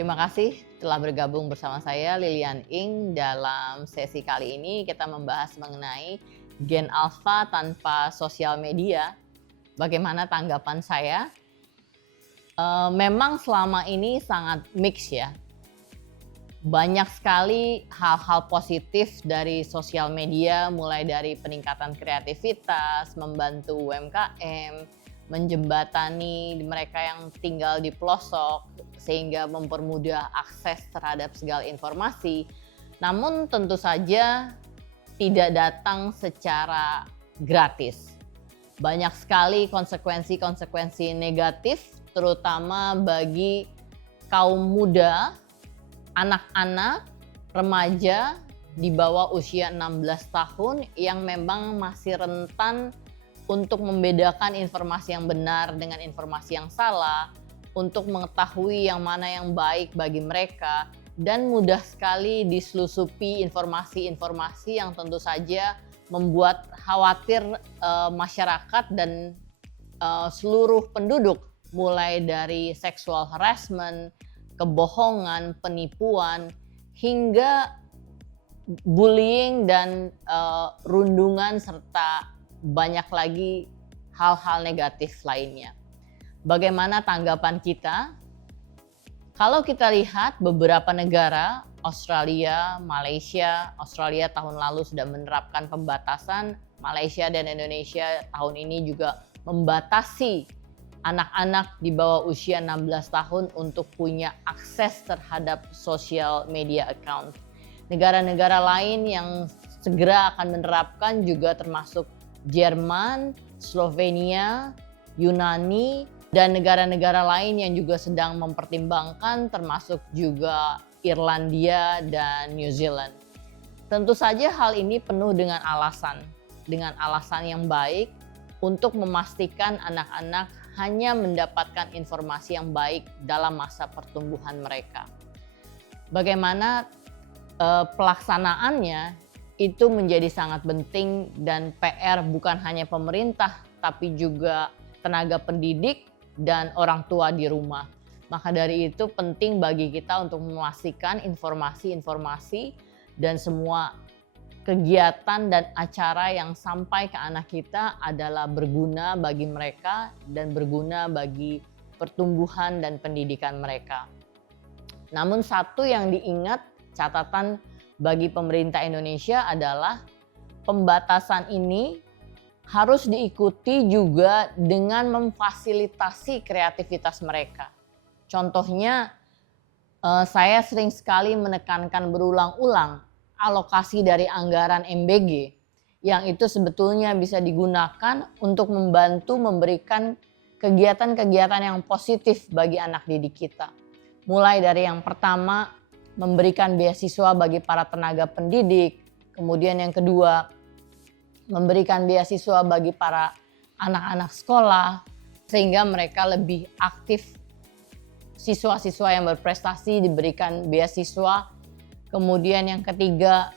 Terima kasih telah bergabung bersama saya Lilian Ing. Dalam sesi kali ini kita membahas mengenai Gen Alpha tanpa sosial media. Bagaimana tanggapan saya? Memang selama ini sangat mix ya. Banyak sekali hal-hal positif dari sosial media, mulai dari peningkatan kreativitas, membantu UMKM, menjembatani mereka yang tinggal di pelosok, sehingga mempermudah akses terhadap segala informasi. Namun tentu saja tidak datang secara gratis. Banyak sekali konsekuensi-konsekuensi negatif, terutama bagi kaum muda, anak-anak, remaja di bawah usia 16 tahun yang memang masih rentan untuk membedakan informasi yang benar dengan informasi yang salah, untuk mengetahui yang mana yang baik bagi mereka, dan mudah sekali diselusupi informasi-informasi yang tentu saja membuat khawatir masyarakat dan seluruh penduduk, mulai dari sexual harassment, kebohongan, penipuan, hingga bullying dan rundungan serta banyak lagi hal-hal negatif lainnya. Bagaimana tanggapan kita? Kalau kita lihat beberapa negara, Australia, Malaysia, Australia tahun lalu sudah menerapkan pembatasan, Malaysia dan Indonesia tahun ini juga membatasi anak-anak di bawah usia 16 tahun untuk punya akses terhadap social media account. Negara-negara lain yang segera akan menerapkan juga termasuk Jerman, Slovenia, Yunani, dan negara-negara lain yang juga sedang mempertimbangkan termasuk juga Irlandia dan New Zealand. Tentu saja hal ini penuh dengan alasan yang baik untuk memastikan anak-anak hanya mendapatkan informasi yang baik dalam masa pertumbuhan mereka. Bagaimana pelaksanaannya itu menjadi sangat penting dan PR bukan hanya pemerintah tapi juga tenaga pendidik dan orang tua di rumah. Maka dari itu penting bagi kita untuk memastikan informasi-informasi dan semua kegiatan dan acara yang sampai ke anak kita adalah berguna bagi mereka dan berguna bagi pertumbuhan dan pendidikan mereka. Namun satu yang diingat, catatan bagi pemerintah Indonesia adalah pembatasan ini harus diikuti juga dengan memfasilitasi kreativitas mereka. Contohnya, saya sering sekali menekankan berulang-ulang alokasi dari anggaran MBG yang itu sebetulnya bisa digunakan untuk membantu memberikan kegiatan-kegiatan yang positif bagi anak didik kita. Mulai dari yang pertama, memberikan beasiswa bagi para tenaga pendidik, kemudian yang kedua, memberikan beasiswa bagi para anak-anak sekolah sehingga mereka lebih aktif. Siswa-siswa yang berprestasi diberikan beasiswa. Kemudian yang ketiga,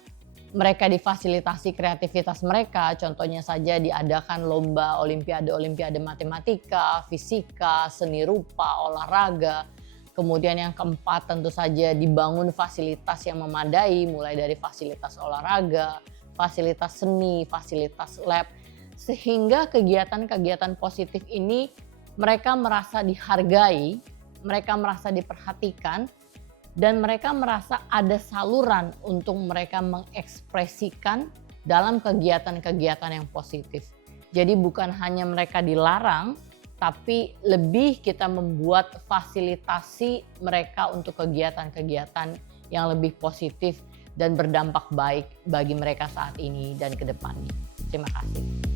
mereka difasilitasi kreativitas mereka. Contohnya saja diadakan lomba olimpiade matematika, fisika, seni rupa, olahraga. Kemudian yang keempat tentu saja dibangun fasilitas yang memadai, mulai dari fasilitas olahraga, fasilitas seni, fasilitas lab. Sehingga kegiatan-kegiatan positif ini mereka merasa dihargai, mereka merasa diperhatikan, dan mereka merasa ada saluran untuk mereka mengekspresikan dalam kegiatan-kegiatan yang positif. Jadi bukan hanya mereka dilarang, tapi lebih kita membuat fasilitasi mereka untuk kegiatan-kegiatan yang lebih positif dan berdampak baik bagi mereka saat ini dan ke depannya. Terima kasih.